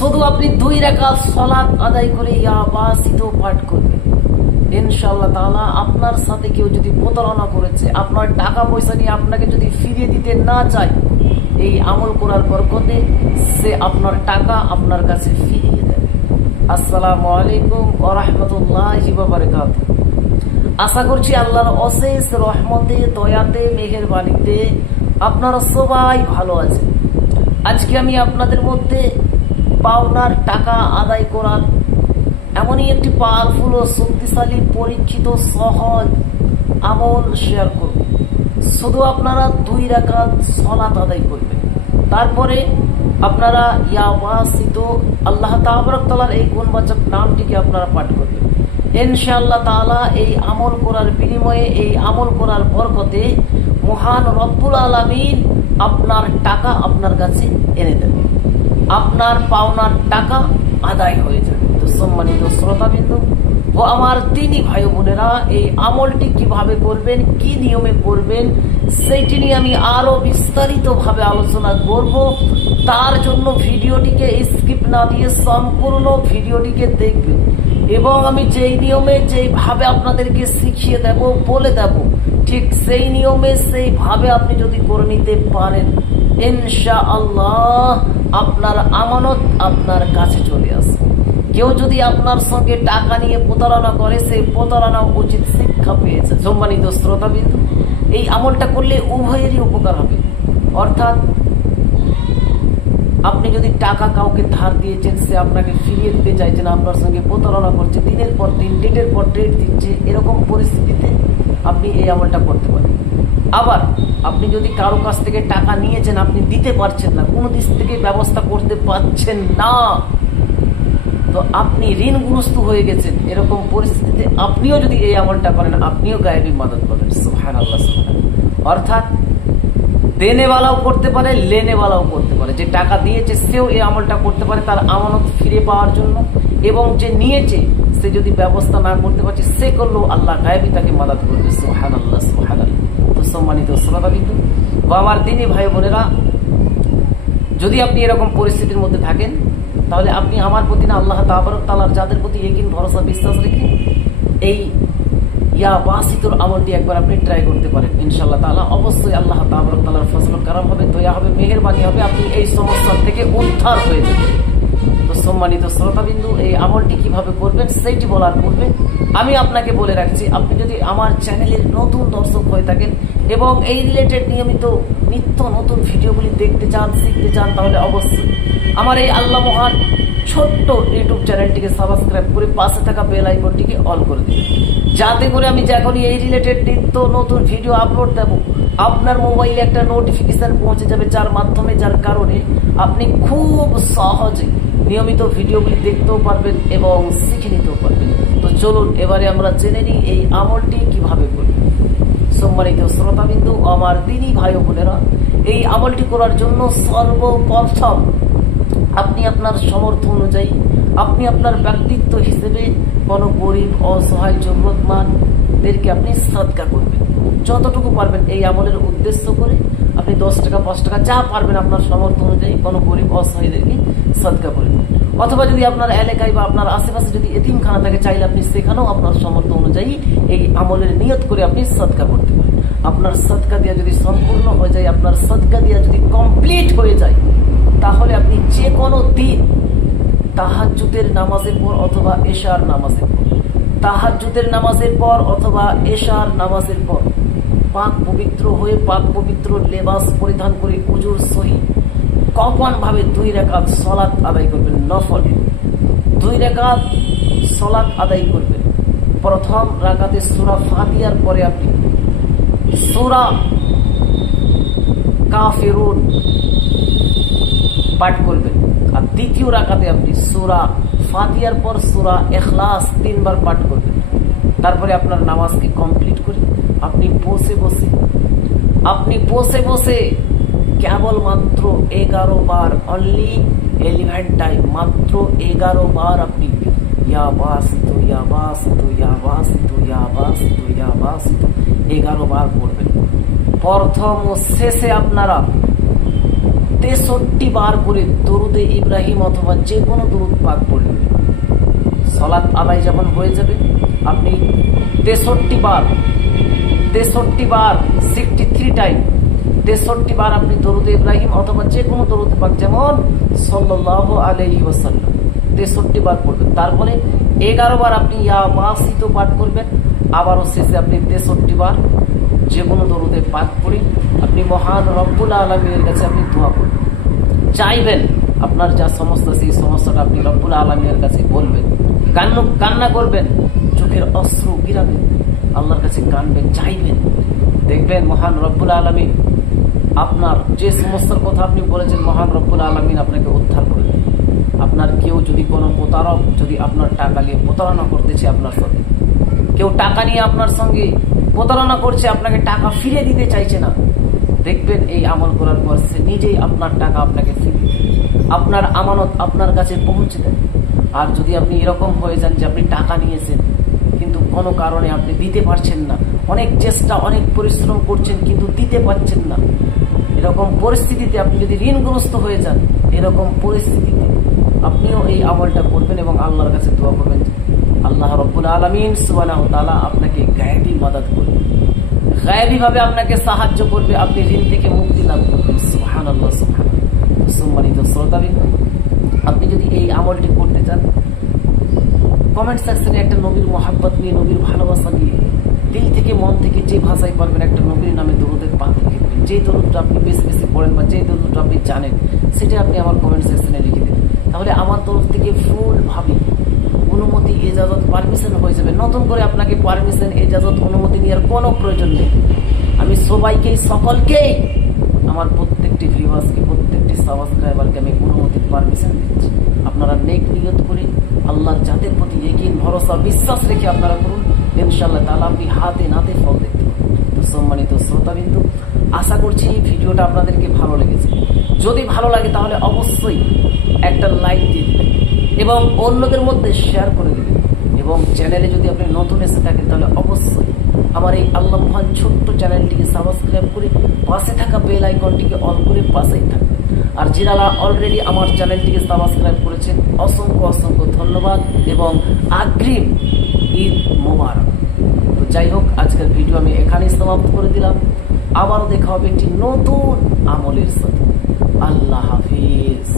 শুধু আপনি 2 রাকাত সালাত আদায় করে ইয়া বাসিত পাঠ করবেন, ইনশাআল্লাহ তাআলা আপনার সাথে কেউ যদি প্রতারণা করেছে, আপনার টাকা পয়সা নিয়ে আপনাকে যদি ফিরিয়ে দিতে না চায়, এই আমল করার বরকতে সে আপনার টাকা আপনার কাছে ফিরিয়ে দেবে। আসসালামু আলাইকুম ওয়া রাহমাতুল্লাহি ওয়া বারাকাতুহু। আশা করছি আল্লাহর অশেষ রহমতে, দয়াতে, মেহেরবানিতে আপনারা সবাই ভালো আছেন। আজকে আমি আপনাদের মধ্যে পাওনার টাকা আদায় করার এমনই একটি পাওয়ারফুল ও শক্তিশালী, পরীক্ষিত, সহজ আমল শেয়ার করব। শুধু আপনারা 2 রাকাত সালাত আদায় করবেন, তারপরে আপনারা ইয়া ওয়াসিত আল্লাহ তাবারক তাআলার এই গুণবাচক নামটিকে আপনারা পাঠ করবেন। ইনশাআল্লাহ তাআলা এই আমল করার বিনিময়ে, এই আমল করার বরকতে মহান রব্বুল আলামিন আপনার টাকা আপনার কাছে এনে দেবে, আপনার পাওনার টাকা আদায় হয়ে যাবে। তো সম্মানিত শ্রোতাবৃন্দ ও আমার দিনী ভাই বোনেরা, এই আমলটি কিভাবে করবেন, কি নিয়মে করবেন, সেইটি নিয়ে আমি আরো বিস্তারিত ভাবে আলোচনা করব। তার জন্য ভিডিওটিকে স্কিপ না দিয়ে সম্পূর্ণ ভিডিওটিকে দেখবেন এবং আমি যেই নিয়মে, যেইভাবে আপনাদেরকে শিখিয়ে দেব, বলে দেব, ঠিক সেই নিয়মে, সেইভাবে আপনি যদি করে নিতে পারেন, ইনশাআল্লাহ আপনার আমানত আপনার কাছে চলে আসবে। কেউ যদি আপনার সঙ্গে টাকা নিয়ে প্রতারণা করে, সেই প্রতারণা উচিত শিক্ষা পেয়েছে। সম্মানিত শ্রোতাবিন্দু, এই আমলটা করলে উভয়েরই উপকার হবে। অর্থাৎ আপনি যদি টাকা কাউকে ধার দিয়েছেন, সে আপনাকে ফিরিয়ে দিতে চাইছেন, আপনার সঙ্গে প্রতারণা করছে, দিনের পর দিন, ডেটের পর ডেট দিচ্ছে, এরকম পরিস্থিতিতে আপনি এই আমলটা করতে পারেন। আবার আপনি যদি কারো কাছ থেকে টাকা নিয়েছেন, আপনি দিতে পারছেন না, কোনো দিক থেকে ব্যবস্থা করতে পারছেন না, তো আপনি ঋণগ্রস্ত হয়ে গেছেন, এরকম পরিস্থিতিতে আপনিও যদি এই আমলটা করেন, আপনিও গায়েবী মাদত পাবেন। সুবহানাল্লাহ, সুবহানাল্লাহ। অর্থাৎ দেনেওয়ালাও করতে পারে, লেনেওয়ালাও করতে পারে। যে টাকা দিয়েছে সেও এই আমলটা করতে পারে তার আমানত ফিরে পাওয়ার জন্য, এবং যে নিয়েছে সে যদি ব্যবস্থা না করতে পারছে, সে করলেও আল্লাহ গায়েবী তাকে মাদত করবে। সুবহানাল্লাহ, সুবহানাল্লাহ। তো সম্মানিত শ্রোতাবৃন্দ বা আমার দিনী ভাই বোনেরা, যদি আপনি এরকম পরিস্থিতির মধ্যে থাকেন, তাহলে আপনি আমার প্রতি না, আল্লাহ তাবারক তাআলার যাদের প্রতি ইকিন, ভরসা, বিশ্বাস রেখে এই ইয়া ওয়াসিতুর আমলটি একবার আপনি ট্রাই করতে পারেন। ইনশাআল্লাহ তাআলা অবশ্যই আল্লাহ তাবারক তাআলার ফজল কারাম হবে, দয়া হবে, মেহেরবানি হবে, আপনি এই সমস্যা থেকে উদ্ধার হয়ে যাবেন। তো সম্মানিত শ্রোতাবিন্দু, এই আমলটি কিভাবে করবেন সেইটি বলার পূর্বে আমি আপনাকে বলে রাখছি, আপনি যদি আমার চ্যানেলের নতুন দর্শক হয়ে থাকেন এবং এই রিলেটেড নিয়মিত নিত্য নতুন ভিডিওগুলি দেখতে চান, শিখতে চান, তাহলে অবশ্যই আমার এই আল্লাহ মহান ছোট্ট ইউটিউব চ্যানেলটিকে সাবস্ক্রাইব করে পাশে থাকা বেল আইকনটিকে অল করে দিন, যাতে করে আমি যখনই এই রিলেটেড নিত্য নতুন ভিডিও আপলোড দেব, আপনার মোবাইলে একটা নোটিফিকেশন পৌঁছে যাবে, যার মাধ্যমে, যার কারণে আপনি খুব সহজে নিয়মিত ভিডিওগুলি দেখতেও পারবেন এবং শিখে নিতেও পারবেন। তো চলুন এবারে আমরা জেনে নিই এই আমলটি কিভাবে করবেন। সম্মানিত শ্রোতাবিন্দু, আমার দিনী ভাই বোনেরা, এই আমলটি করার জন্য সর্বপ্রথম আপনি আপনার সামর্থ্য অনুযায়ী, আপনি আপনার ব্যক্তিত্ব হিসেবে কোনো গরিব, অসহায়, জরুরতমন্দদেরকে আপনি সাদকা করবেন। যতটুকু পারবেন এই আমলের উদ্দেশ্য করে আপনি 10 টাকা, 5 টাকা, যা পারবেন আপনার সামর্থ্য অনুযায়ী কোনো গরিব, অসহায়দেরকে সাদকা করবেন। অথবা যদি আপনার এলাকায় বা আপনার আশেপাশে যদি এতিমখানা থাকে, চাইলে আপনি সেখানেও আপনার সামর্থ্য অনুযায়ী এই আমলের নিয়ত করে আপনি সাদকা করতে পারেন। আপনার সাদকা দেওয়া যদি সম্পূর্ণ হয়ে যায়, আপনার সাদকা দেওয়া যদি কমপ্লিট হয়ে যায়, তাহলে আপনি যে কোনো দিন তাহাজ্জুদের নামাজের পর অথবা এশার নামাজের পর, তাহাজ্জুদের নামাজের পর অথবা এশার নামাজের পর পাক পবিত্র হয়ে, পাক পবিত্র লেবাস পরিধান করে, উজুর সহিত কখন ভাবে 2 রাকাত সালাত আদায় করবেন। নফলে 2 রাকাত সালাত আদায় করবেন। প্রথম রাকাতে সূরা ফাতিহার পরে আপনি সূরা কাফিরুন পাঠ করবেন, আর দ্বিতীয় রাকাতে আপনি সূরা ফাতিহার পর সূরা ইখলাস 3 বার পাঠ করবেন। তারপরে আপনার নামাজকে কমপ্লিট করে আপনি বসে বসে কেবলমাত্র 11 বার, অনলি 11 টাইম, মাত্র 11 বার আপনি ইয়া বাসিতু ইয়া বাসিতু ইয়া বাসিতু ইয়া বাসিতু ইয়া বাসিতু 11 বার পড়বেন। প্রথম ও শেষে আপনারা 63 বার করে দরুদে ইব্রাহিম অথবা যে কোনো দরুদ পাক পড়বেন। সালাত আদায় যখন হয়ে যাবে আপনি 63 বার 63 টাইম 63 বার আপনি দরুদে ইব্রাহিম অথবা যে কোনো দরুদ পাক যেমন সাল্লাল্লাহু আলাইহি ওয়াসাল্লাম 63 বার পড়বেন। তারপরে 11 বার আপনি ইয়া বাসিত পাঠ করবেন। আবারও শেষে আপনি 63 বার যে কোনো দরুদে পাক পড়ে আপনি মহান রব্বুল আলামিনের কাছে আপনি দোয়া করবেন, চাইবেন আপনার যা সমস্যা সেই সমস্যাটা আপনি রব্বুল আলামিনের কাছে বলবেন, কান্না করবেন, চোখের অশ্রু গিরাবেন, আল্লাহর কাছে কানবেন, চাইবেন। দেখবেন মহান রব্বুল আলামিন আপনার যে সমস্যার কথা আপনি বলেছেন মহান রব্বুল আলামিন আপনাকে উদ্ধার করে দেন। আপনার কেউ যদি কোনো প্রতারক যদি আপনার টাকা নিয়ে প্রতারণা করতেছে, আপনার সাথে কেউ টাকা নিয়ে আপনার সঙ্গে প্রতারণা করছে, আপনাকে টাকা ফিরে দিতে চাইছে না, দেখবেন এই আমল করার পর সে নিজেই আপনার টাকা আপনাকে ফিরে আপনার আমানত আপনার কাছে পৌঁছে দেন। আর যদি আপনি এরকম হয়ে যান যে আপনি টাকা নিয়েছেন কিন্তু কোনো কারণে আপনি দিতে পারছেন না, অনেক চেষ্টা অনেক পরিশ্রম করছেন কিন্তু দিতে পারছেন না, এরকম পরিস্থিতিতে আপনি যদি ঋণগ্রস্ত হয়ে যান, এরকম পরিস্থিতিতে আপনিও এই আমলটা করবেন এবং আল্লাহর কাছে দোয়া করবেন, আল্লাহ রাব্বুল আলামিন সুবহানাহু ওয়া তাআলা আপনাকে গায়েবী মাদদ করবে, গায়েবী ভাবে আপনাকে সাহায্য করবে, আপনি ঋণ থেকে মুক্তি লাভ করবেন। সুবহানাল্লাহ সুবহানাল্লাহ। সম্মানিত শ্রোতাবৃন্দ, আপনি যদি এই আমলটি করতে চান কমেন্ট সেকশনে একটা নবীর মহাব্বত নিয়ে, নবীর ভালোবাসা নিয়ে, দিল থেকে মন থেকে যে ভাষায় পারবেন একটা নবীর নামে দরুদের পাক লিখবেন। যে দরুদটা আপনি বেশি বেশি পড়েন বা যে দরুদটা আপনি জানেন সেটা আপনি আমার কমেন্ট সেকশনে লিখে দেবেন। তাহলে আমার তরফ থেকে ফুল ভাবে অনুমতি এজাজত পারমিশন হয়ে যাবে। নতুন করে আপনাকে পারমিশন এজাজত অনুমতি নেওয়ার কোনো প্রয়োজন নেই। আমি সবাইকেই সকলকেই আমার প্রত্যেকটি ভিউয়ার্সকে প্রত্যেকটি সাবস্ক্রাইবারকে আমি অনুমতি পারমিশন দিচ্ছি। আপনারা নেক নিয়ত করে আল্লাহর জাতের প্রতি ইয়াকিন ভরসা বিশ্বাস রেখে আপনারা করুন, ইনশাআল্লাহ তাআলা আপনি হাতে নাতে ফল দেখতে পাবেন। তো সম্মানিত শ্রোতাবিন্দু, আশা করছি এই ভিডিওটা আপনাদেরকে ভালো লেগেছে। যদি ভালো লাগে তাহলে অবশ্যই একটা লাইক দিয়ে দেবেন এবং অন্যদের মধ্যে শেয়ার করে দেবেন। এবং চ্যানেলে যদি আপনি নতুন এসে থাকেন তাহলে অবশ্যই আমার এই আল্লাহ মহান ছোট্ট চ্যানেলটিকে সাবস্ক্রাইব করে পাশে থাকা বেল আইকনটিকে অন করে পাশেই থাকবেন। আর যারা অলরেডি আমার চ্যানেলটিকে সাবস্ক্রাইব করেছেন অসংখ্য অসংখ্য ধন্যবাদ এবং আগ্রিম ঈদ মোবারক। তো যাই হোক, আজকের ভিডিও আমি এখানেই সমাপ্ত করে দিলাম। আবারও দেখা হবে একটি নতুন আমলের সাথে। আল্লাহ হাফিজ।